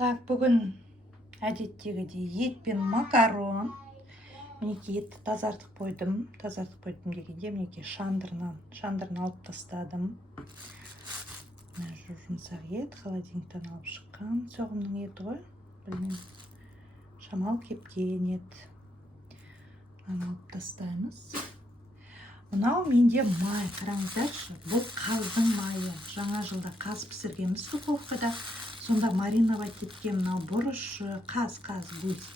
Так, бүгін әдеттегідей ет пен макарон. Мінекей етті тазартып қойдым. Дегенде мінекей шандырын алып тастадым. Жұмсақ ет, холодильниктен алып шыққан соғымның еті ғой. Білмеймін, шамал кепкен ет. Мынаны алып тастаймыз. Мынау менде май, қараңыздаршы. Бұл қаздың майы. Жаңа жылда қаз пісіргенбіз духовкада. Сонда мариновать еткен мынау бұрыш, қаз гусь.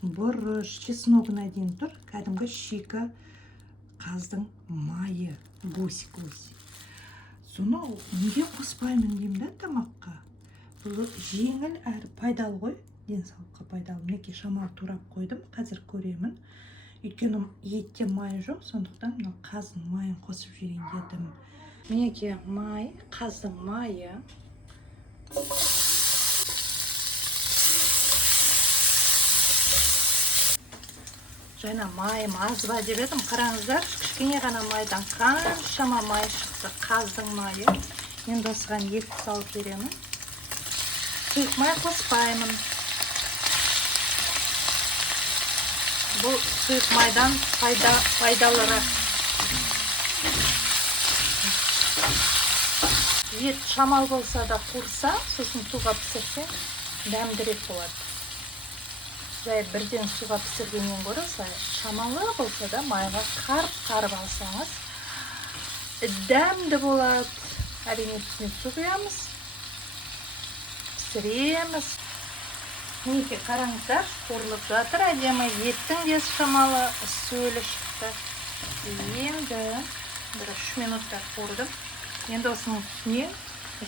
Бұрыш, чесногына дейін тұр. Кәдімгі шикі қаздың майы, гусь. Соны неге қоспаймын деймін да тамаққа. Бұл жеңіл әрі пайдалы ғой, денсаулыққа пайдалы. Мінекей шамал турап қойдым, қазір көремін. Өйткені етте май жоқ, сондықтан мынау қаздың майын қосып жіберейін дедім. Мінекей май, қаздың майы. Жаңа майым аз ба деп едім, қараңыздар, кішкене ғана майдан қаншама май шықты, қаздың майы. Енді осыған ет салып беремін. Сұйық май қоспаймын. Бұл сұйық майдан пайдалырақ. Ет шамал болса да қурса, сосын суға пісірсе, дәмдірек болады. Жай бірден суға пісіргеннен гөрі, шамалы болса да майға қарып алсаңыз, дәмді болады. Әрине үстіне су құямыз, пісіреміз. Мінекей қараңыздар, қуырылып жатыр. Әдемі еттің де шамалы сөлі шықты. Енді 3 минутта қуырдым. Енді осының үстіне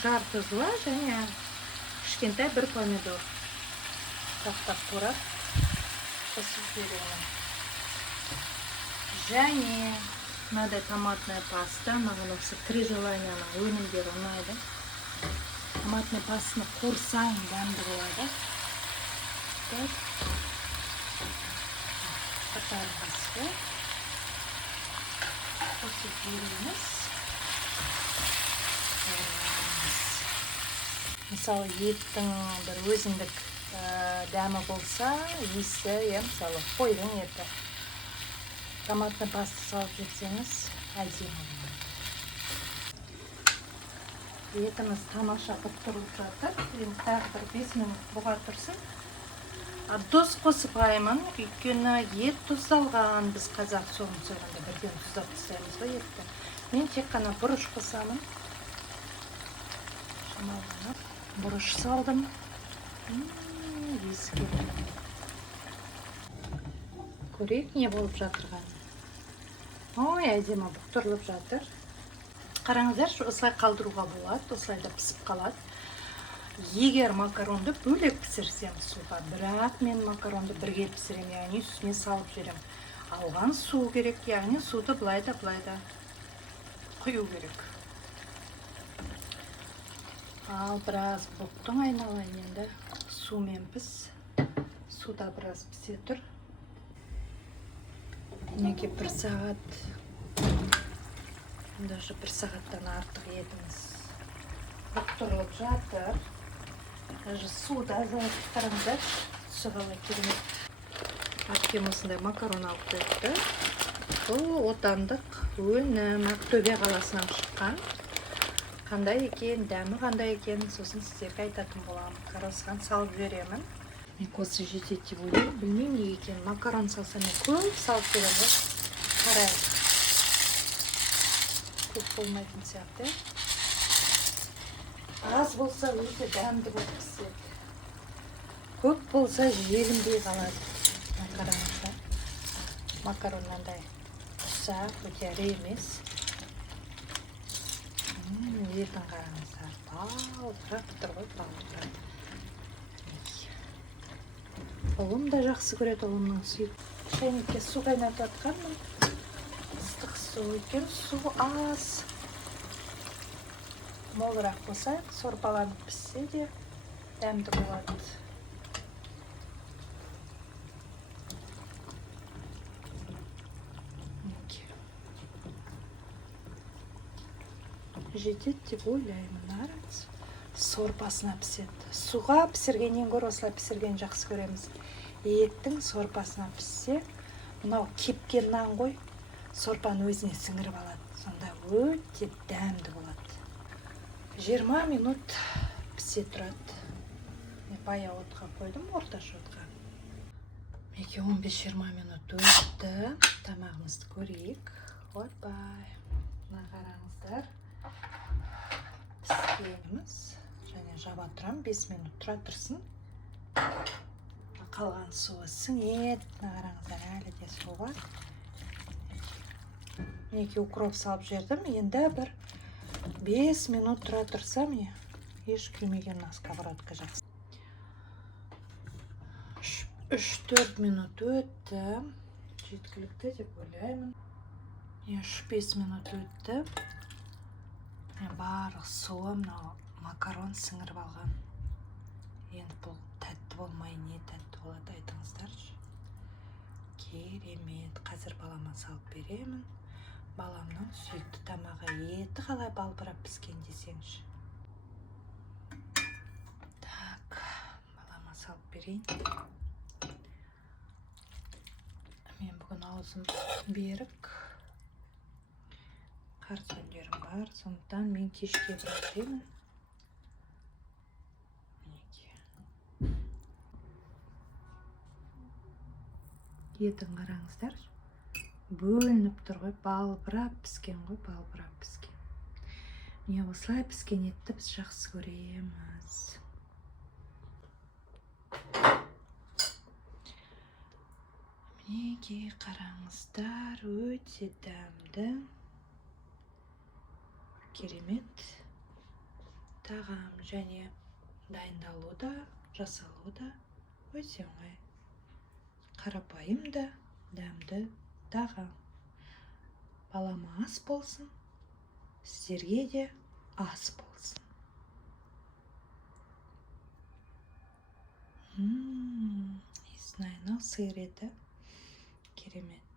жарты зла және кішкентай бір помидор тақтап қурап қосып жіберемін. Және мынадай томатная паста, маған осы три желанияның өнімдері ұнайды. Томатная пастаны қуырсаң дәмді болады. Қатар басты қосып жібереміз. Мысалы, еттің бір өзіндік дәмі болса, иісі, мысалы, қойдың еті. Томатный паста салып жесеңіз, әдемі болады. Етіміз тамаша тұрып жатыр. Енді тағы бір 5 минут бұға тұрсын. Тұз қоспаймын, өйткені ет тұздалған. Біз қазақ соғым сойғанда бірден тұздап тастаймыз ғой етті. Мен тек қана бұрыш қосамын. Шамалғанып, бұрыш салдым. Иісі келді. Көрейік не болып жатырған. Ой, әдемі бұқтырылып жатыр. Қараңыздар, осылай қалдыруға болады, осылай да пісіп қалады. Егер макаронды бөлек пісірсем суға, бірақ мен макаронды бірге пісірем, яғни үстіне салып жіберем. Алған су керек, яғни суды былай да құю керек. Ал біраз бұқтың айналайын енді сумен піс. Суда біраз пісе тұр. Неге 1 сағат, даже 1 сағаттан артық етіміз бұқтырылып жатыр. Даже суда азайып қараңыздар, сұғалы керемет. Әпкем осындай макарон алып қойыпты. Бұл отандық өнім, Ақтөбе қаласынан шыққан. Қандай екен, дәмі қандай екен, сосын сіздерге айтатын боламын. Осыған салып жіберемін. Мен осы жетеді деп ойлаймын, білмеймін не екен. Макарон салса мен көп салып беремін. Қарайық. Көп болмайтын сияқты. Аз болса өте дәмді болып піседі. Көп болса желінбей қалады. Қараңыздар. Макароннандай ұсақ, өте ірі емес. Етін қараңыздар. Балдырап тұр ғой, балдырап. Ұлым да жақсы көреді, ұлымның сүйіп. Шайнекке су қайнатып жатқанмын. Ыстық су екен, су аз. Молырақ қосайық, сорпаланып піссе де дәмді болады. Жетеді деп ойлаймын, арас. сорпасына піседі. Суға пісіргеннен гөрі осылай пісірген жақсы көреміз. Еттің сорпасына піссе, мынау кепкен нан ғой, сорпаны өзіне сіңіріп алады. Сонда өте дәмді болады. 20 минут пісе тұрады. Баяу отқа қойдым, орташа отқа. Мінекей 15-20 минут өтті. Тамағымызды көрейік. Ойбай. Мына қараңыздар. Піскеніміз. Және жаба тұрам, 5 минут тұра тұрсын. Қалған суы сіңеді. Мына қараңыздар, әлі де су бар. Мінекей укроп салып жердім. Енді бір 5 минут тұра тұрса, міне еш күймеген сковородка жақсы. 3-4 минут өтті. Жеткілікті деп ойлаймын. 3-5 минут өтті. Барлық суы мынау макарон сіңіріп алған. Енді бұл тәтті болмай, не тәтті болады, айтыңыздаршы. Керемет. Қазір балама салып беремін. Баламның сүйікті тамағы еті қалай балбырап піскен десеңші. Так, балама салып берейін. Мен бүгін аузым берік. Қарсы күндерім бар, сондықтан мен кешке біраз жеймін. Етін қараңыздар. Бөлініп тұр ғой, балбырап піскен ғой, балбырап піскен. Міне осылай піскен етті біз жақсы көреміз. Мінекей қараңыздар, өте дәмді. Керемет тағам, және дайындалу да, жасалу да өте оңай. Қарапайым да дәмді тағам. Балама ас болсын, сіздерге де ас болсын. Не знаю, но сыр еті керемет.